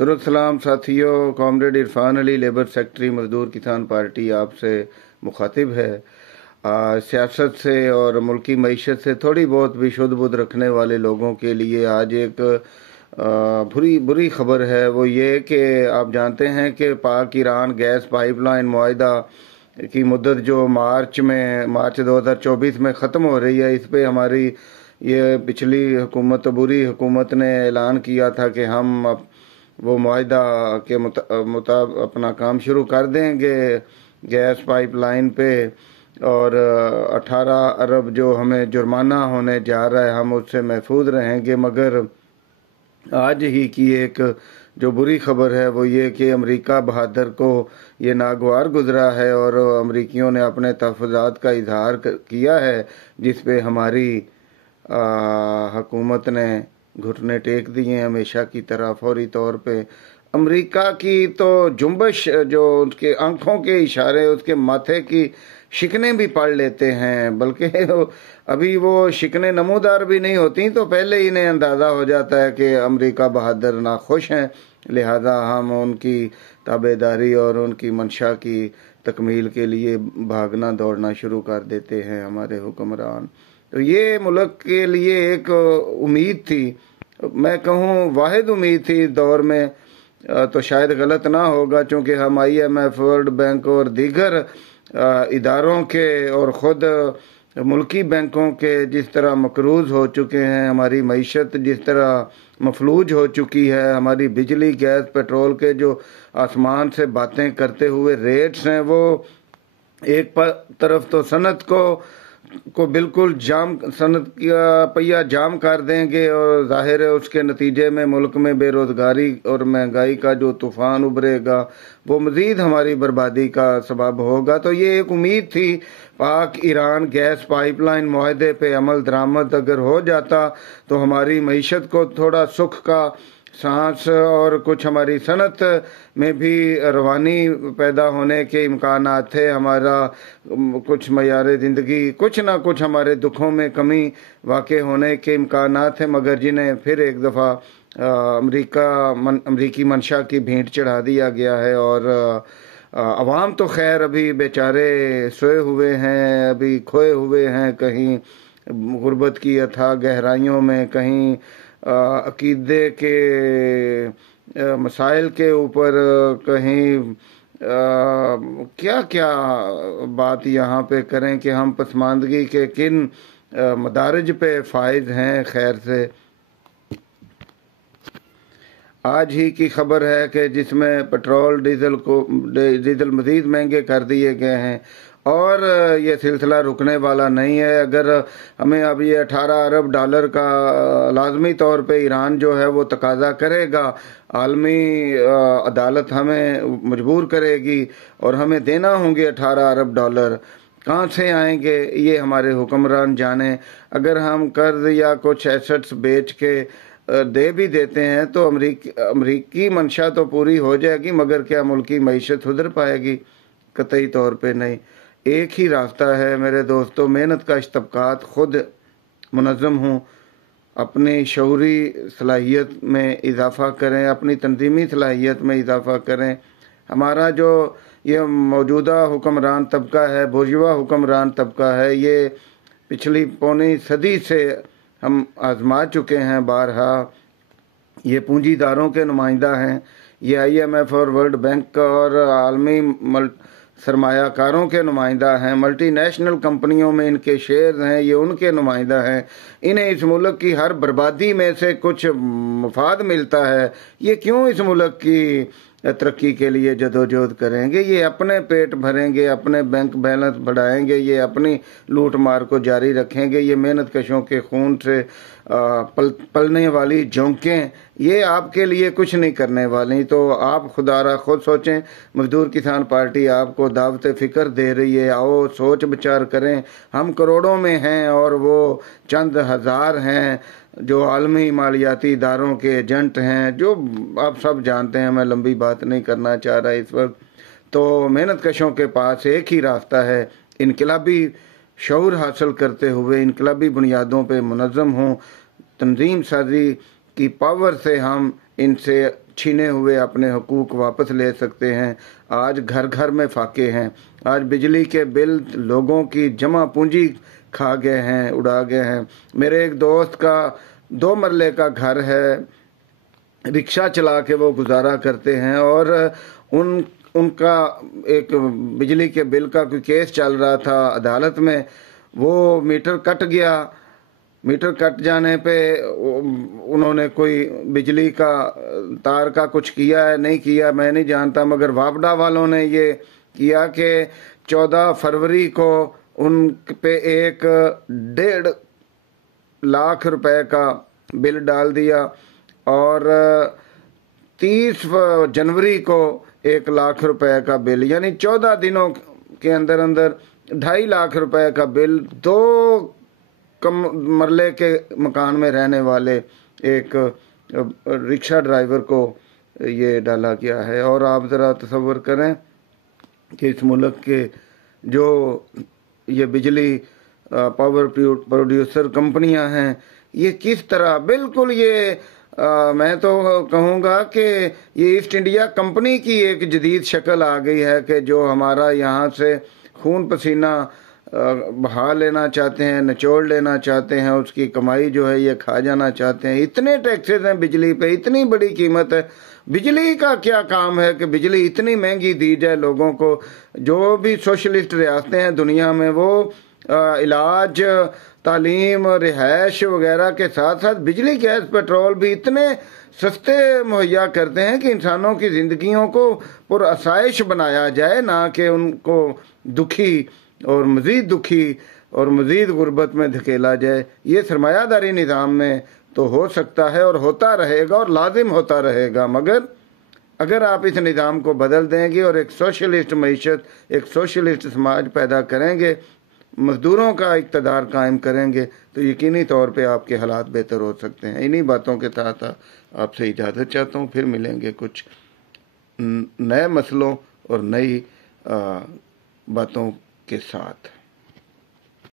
सुरत सलाम साथियों, comrade Irfan Ali, labour secretary मजदूर किसान पार्टी आपसे मुखातिब है। सियासत से और मुल्की मईशत से थोड़ी बहुत भी शुद्ध बुद्ध रखने वाले लोगों के लिए आज एक बुरी खबर है। वो ये कि आप जानते हैं कि पाक ईरान गैस पाइपलाइन मुआहदा की मुद्दत जो मार्च 2024 में ख़त्म हो रही है, इस पे हमारी ये पिछली हुकूमत, बुरी हुकूमत ने ऐलान किया था कि हम वो मुआहदा के मुताबिक अपना काम शुरू कर देंगे गैस पाइपलाइन पे, और 18 अरब जो हमें जुर्माना होने जा रहा है हम उससे महफूज रहेंगे। मगर आज ही की एक जो बुरी खबर है वो ये कि अमेरिका बहादुर को ये नागवार गुजरा है और अमेरिकियों ने अपने तहफ़्फ़ुज़ात का इजहार किया है, जिस पे हमारी हुकूमत ने घुटने टेक दिए हमेशा की तरह। फौरी तौर पे अमेरिका की तो जुम्बश, जो उसके आंखों के इशारे, उसके माथे की शिकने भी पढ़ लेते हैं, बल्कि अभी वो शिकने नमूदार भी नहीं होती तो पहले ही इन्हें अंदाज़ा हो जाता है कि अमेरिका बहादुर नाखुश हैं, लिहाजा हम उनकी ताबेदारी और उनकी मंशा की तकमील के लिए भागना दौड़ना शुरू कर देते हैं हमारे हुक्मरान। तो ये मुल्क के लिए एक उम्मीद थी, मैं कहूँ वाहिद उम्मीद थी इस दौर में, तो शायद गलत ना होगा, चूँकि हम IMF, वर्ल्ड बैंक और दीगर इदारों के और ख़ुद मुल्की बैंकों के जिस तरह मकरूज़ हो चुके हैं, हमारी मईशत जिस तरह मफलूज हो चुकी है, हमारी बिजली गैस पेट्रोल के जो आसमान से बातें करते हुए रेट्स हैं, वो एक तरफ तो सनत को बिल्कुल सनत का पहिया जाम कर देंगे और जाहिर है उसके नतीजे में मुल्क में बेरोजगारी और महंगाई का जो तूफान उभरेगा वो मजीद हमारी बर्बादी का सबब होगा। तो ये एक उम्मीद थी, पाक ईरान गैस पाइपलाइन मुआहदे पे अमल दरामद अगर हो जाता तो हमारी मईशत को थोड़ा सुख का सांस और कुछ हमारी सनत में भी रवानी पैदा होने के इम्कानात थे, हमारा कुछ मयार ज़िंदगी, कुछ ना कुछ हमारे दुखों में कमी वाक़ होने के इम्कानात थे, मगर जिन्हें फिर एक दफ़ा अमरीकी मंशा की भेंट चढ़ा दिया गया है। और अवाम तो खैर अभी बेचारे सोए हुए हैं, अभी खोए हुए हैं, कहीं गुर्बत की अथाह गहराइयों में, कहीं अकीदे के मसाइल के ऊपर, कहीं क्या क्या बात यहाँ पे करें कि हम पसमानदगी के किन मदारज पे फायद हैं। खैर से आज ही की खबर है कि जिसमें पेट्रोल डीजल मजीद महंगे कर दिए गए हैं और ये सिलसिला रुकने वाला नहीं है। अगर हमें अब ये 18 अरब डॉलर का लाजमी तौर पे ईरान जो है वो तकाजा करेगा, आलमी अदालत हमें मजबूर करेगी और हमें देना होंगे 18 अरब डॉलर। कहाँ से आएंगे ये हमारे हुक्मरान जाने। अगर हम कर्ज या कुछ एसेट्स बेच के दे भी देते हैं तो अमरीकी मंशा तो पूरी हो जाएगी, मगर क्या मुल्की मईशत सुधर पाएगी? कतई तौर पे नहीं। एक ही रास्ता है मेरे दोस्तों, मेहनत का तबकात खुद मुनज़्ज़म हूँ, अपनी शऊरी सलाहियत में इजाफ़ा करें, अपनी तंजीमी सलाहियत में इजाफ़ा करें। हमारा जो ये मौजूदा हुक्मरान तबका है, बुर्जुआ हुक्मरान तबका है, ये पिछली पौनी सदी से हम आजमा चुके हैं बारहा। ये पूंजीदारों के नुमाइंदा हैं, ये IMF और वर्ल्ड बैंक और आलमी सरमायाकारों के नुमाइंदा हैं, मल्टी नेशनल कंपनियों में इनके शेयर हैं, ये उनके नुमाइंदा हैं। इन्हें इस मुल्क की हर बर्बादी में से कुछ मुफाद मिलता है। ये क्यों इस मुल्क की तरक्की के लिए जदोजहद करेंगे? ये अपने पेट भरेंगे, अपने बैंक बैलेंस बढ़ाएंगे, ये अपनी लूट मार को जारी रखेंगे। ये मेहनत कशों के खून से पलने वाली झोंकें ये आपके लिए कुछ नहीं करने वाली। तो आप खुदारा खुद सोचें, मजदूर किसान पार्टी आपको दावत फ़िक्र दे रही है, आओ सोच विचार करें। हम करोड़ों में हैं और वो चंद हज़ार हैं जो आलमी मालियाती इदारों के एजेंट हैं, जो आप सब जानते हैं। मैं लंबी बात नहीं करना चाह रहा इस वक्त। तो मेहनत कशों के पास एक ही रास्ता है, इनकलाबी शऊर हासिल करते हुए इनकलाबी बुनियादों पे मुनज़्ज़म हों, तंजीम साजी की पावर से हम इनसे छीने हुए अपने हुकूक वापस ले सकते हैं। आज घर घर में फाके हैं। आज बिजली के बिल लोगों की जमा पूंजी खा गए हैं, उड़ा गए हैं। मेरे एक दोस्त का 2 मरले का घर है, रिक्शा चला के वो गुजारा करते हैं, और उनका एक बिजली के बिल का कोई केस चल रहा था अदालत में। वो मीटर कट गया। मीटर कट जाने पे उन्होंने कोई बिजली का तार का कुछ किया है नहीं किया मैं नहीं जानता, मगर वापडा वालों ने ये किया कि 14 फरवरी को उन पे एक 1.5 लाख रुपए का बिल डाल दिया, और 30 जनवरी को 1 लाख रुपए का बिल, यानी 14 दिनों के अंदर अंदर 2.5 लाख रुपए का बिल 2 मरले के मकान में रहने वाले एक रिक्शा ड्राइवर को ये डाला गया है। और आप ज़रा तसव्वुर करें कि इस मुल्क के जो ये बिजली पावर प्रोड्यूसर कंपनियां हैं, ये किस तरह बिल्कुल ये मैं तो कहूँगा कि ये ईस्ट इंडिया कंपनी की एक जदीद शक्ल आ गई है कि जो हमारा यहाँ से खून पसीना बहा लेना चाहते हैं, निचोड़ लेना चाहते हैं, उसकी कमाई जो है ये खा जाना चाहते हैं। इतने टैक्सेस हैं बिजली पे, इतनी बड़ी कीमत है। बिजली का क्या काम है कि बिजली इतनी महंगी दी जाए लोगों को। जो भी सोशलिस्ट रियासतें हैं दुनिया में, वो इलाज, तालीम, रिहाइश वगैरह के साथ साथ बिजली, गैस, पेट्रोल भी इतने सस्ते मुहैया करते हैं कि इंसानों की जिंदगियों को पुरअसाइश बनाया जाए, ना कि उनको दुखी और मजीद दुखी और मजीद गुर्बत में धकेला जाए। ये सरमायादारी निज़ाम में तो हो सकता है और होता रहेगा और लाजिम होता रहेगा, मगर अगर आप इस निज़ाम को बदल देंगे और एक सोशलिस्ट मईशत, एक सोशलिस्ट समाज पैदा करेंगे, मजदूरों का इक़्तिदार कायम करेंगे, तो यकीनी तौर पे आपके हालात बेहतर हो सकते हैं। इन्हीं बातों के तहत आपसे इजाज़त चाहता हूँ। फिर मिलेंगे कुछ नए मसलों और नई बातों के साथ।